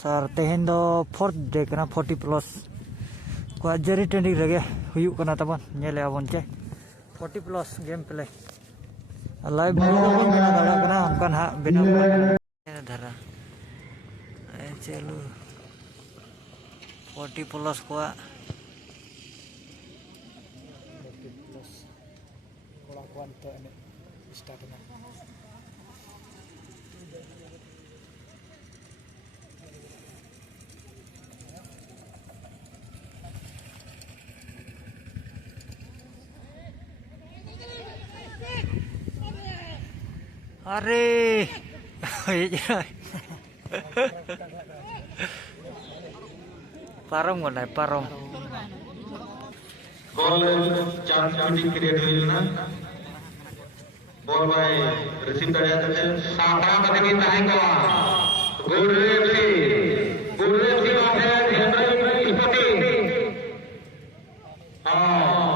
Sir तेहन दो fourth day कना 40 प्लस को जरी टंडी रगे हुयु कना तबन नेले आबन चे 40 प्लस गेम प्ले लाइव में तो बन बना दाड़ा कना हमकन हा बिना धरा चलो 40 प्लस को 40 प्लस कोड़ा कोन तो ने स्टार्ट ना अरे parong mana parong gol champion create hoyna ball by receive kare ate sapa kadagi tahenga good FC baat hai spoti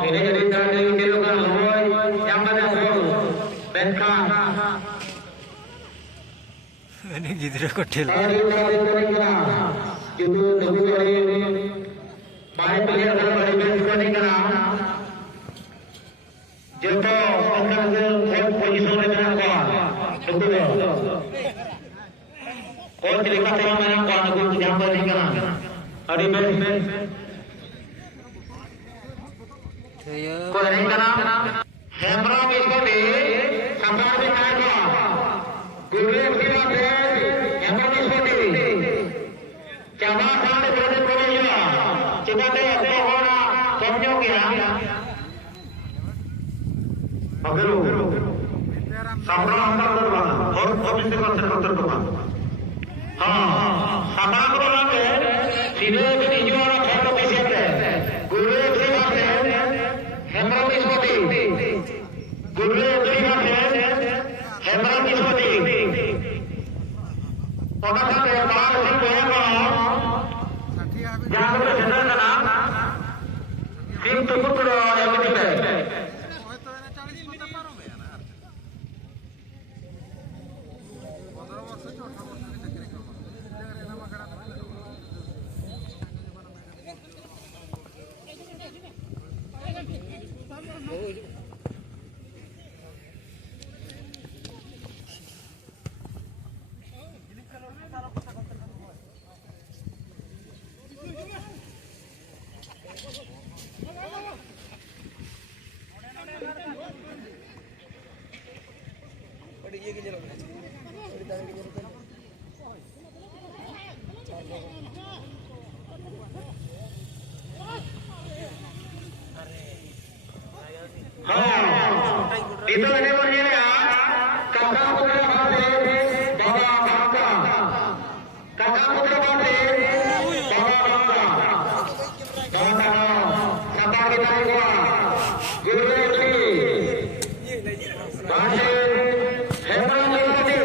ini return ke loga loy yang mana gol benka ini gidra kotel itu lebih dari baik player kalau dari bench ko नहीं करा जब तो अंदर से बहुत position में रहा तो और तरीका से मैंने कहा को जहां पर नहीं करा अरे बेंच को नहीं करा हैमरा में इसको दे संभाल में काय को गुरु की बात है हैमरा में इसको दे क्या kita teh orang konyol ya. Agak sampai antar terbang, habis itu terbang. Sampai terbang ke sini di juara kereta pesawat. Guru siapa? Hendra Miswati. Guru siapa? Hendra Miswati. Orang kata bahasa Singapura. Jangan bercanda karena tim tubuh kuda yang berbeda. Itu ada berjaya kakak putra bate baba bangka kakak putra bate baba bangka bangka kata kita gua guru ini bate hebat lagi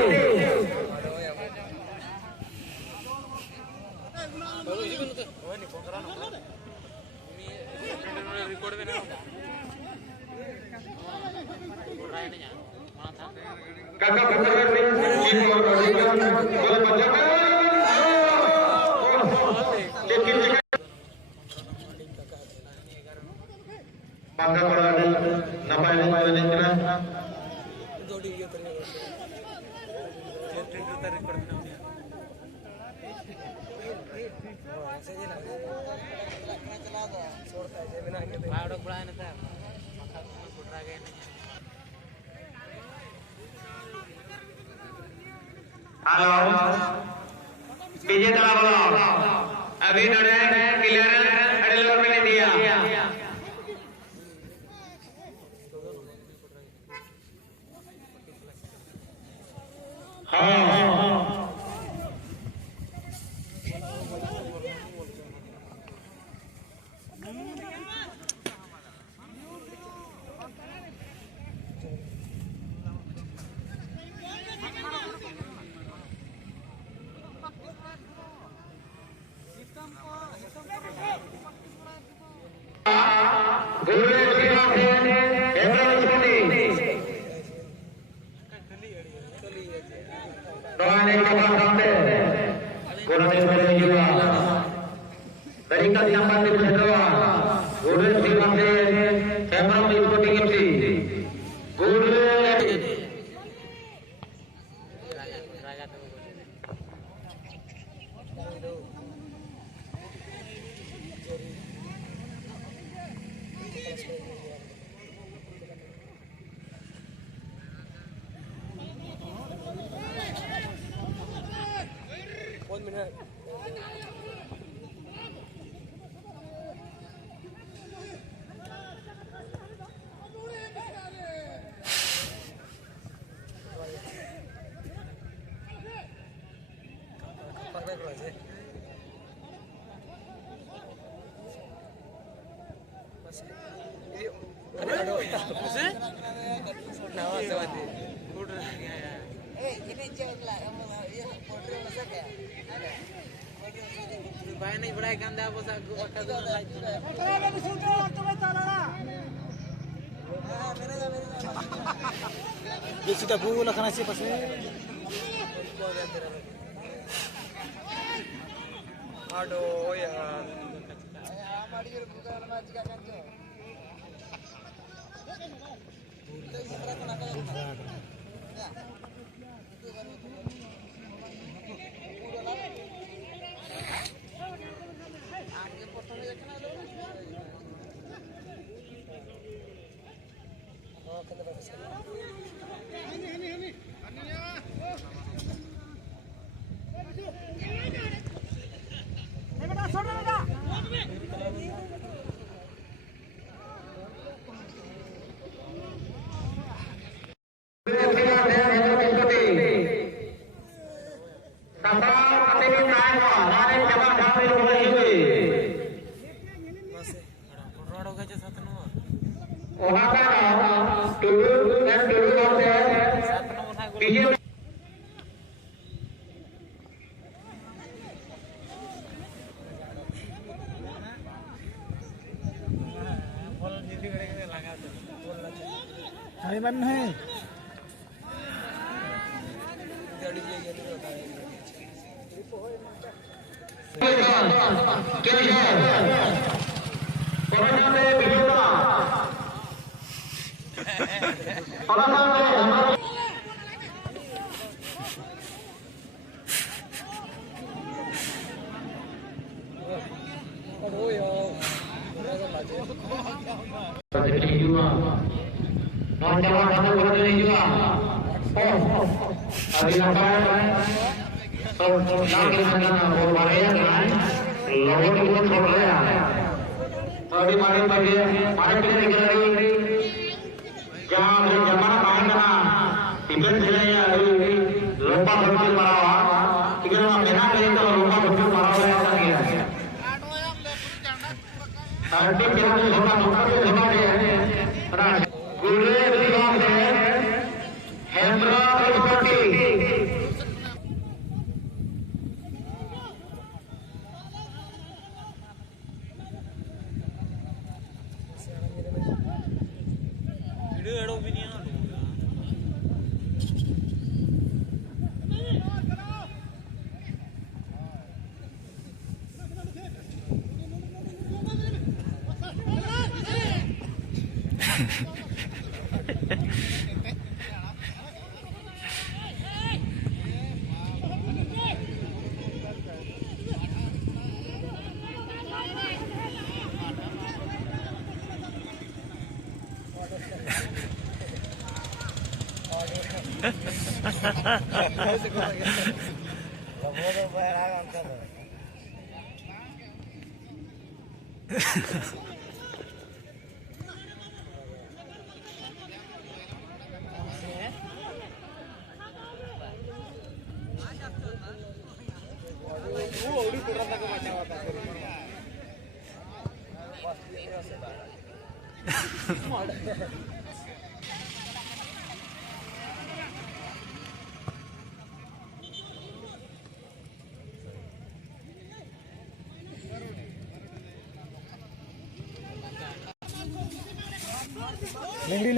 kakak putra tim bola bangka bangka pada napai dengan halo pijat lah bola अभी नड़े clear अड़ेलर में नहीं दिया Doa yang kita sampai, kurang lebih dari kali nampak di Pedroa, Golden Silversen, Hembra Sporting FC, Golden. Dia sudah buku lah karena siapa sih? Aduh ya. मन है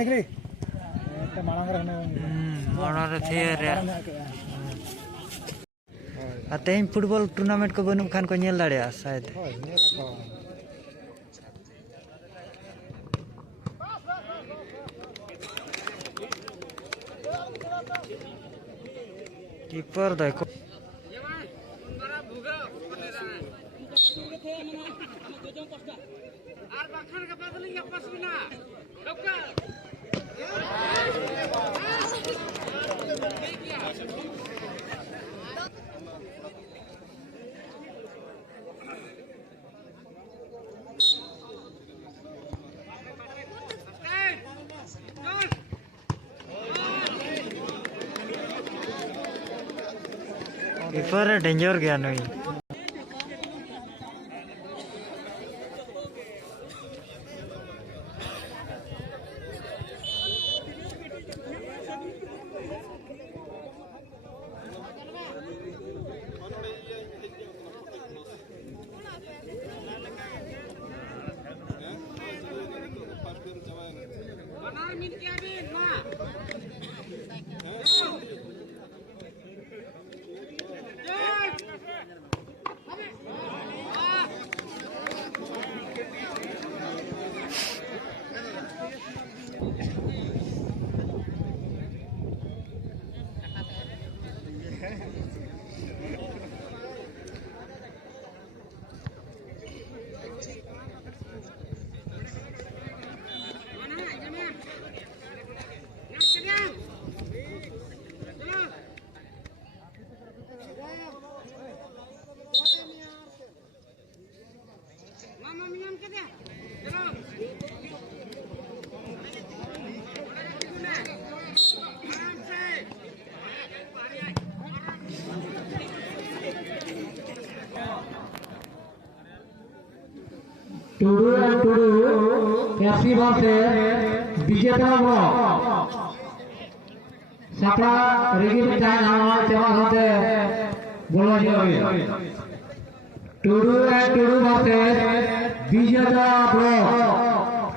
Negeri. Kita माना थे रे आते फुटबॉल टूर्नामेंट को बनू खान को नेल दाड़े शायद कीपर देखो कीपर डेंजर गया नहीं Tudu and Tudu, FC versus Bijeta Bro. Sapa Rigid Time Hawa Seva Hote Bolo Jogi. Tudu and Tudu versus Bijeta Bro.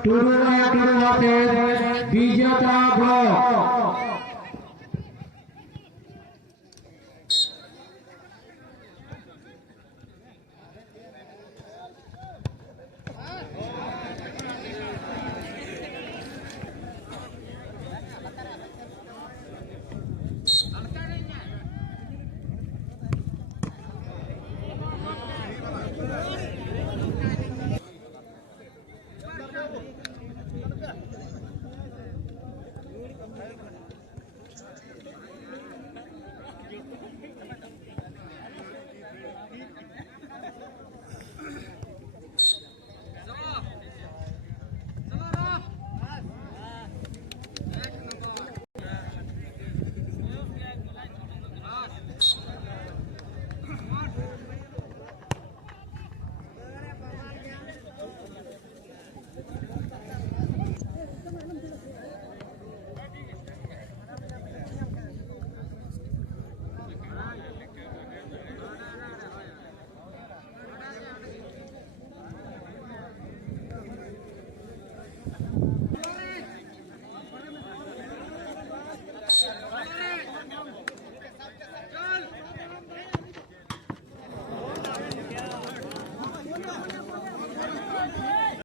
Tudu and Tudu versus Bijeta Bro.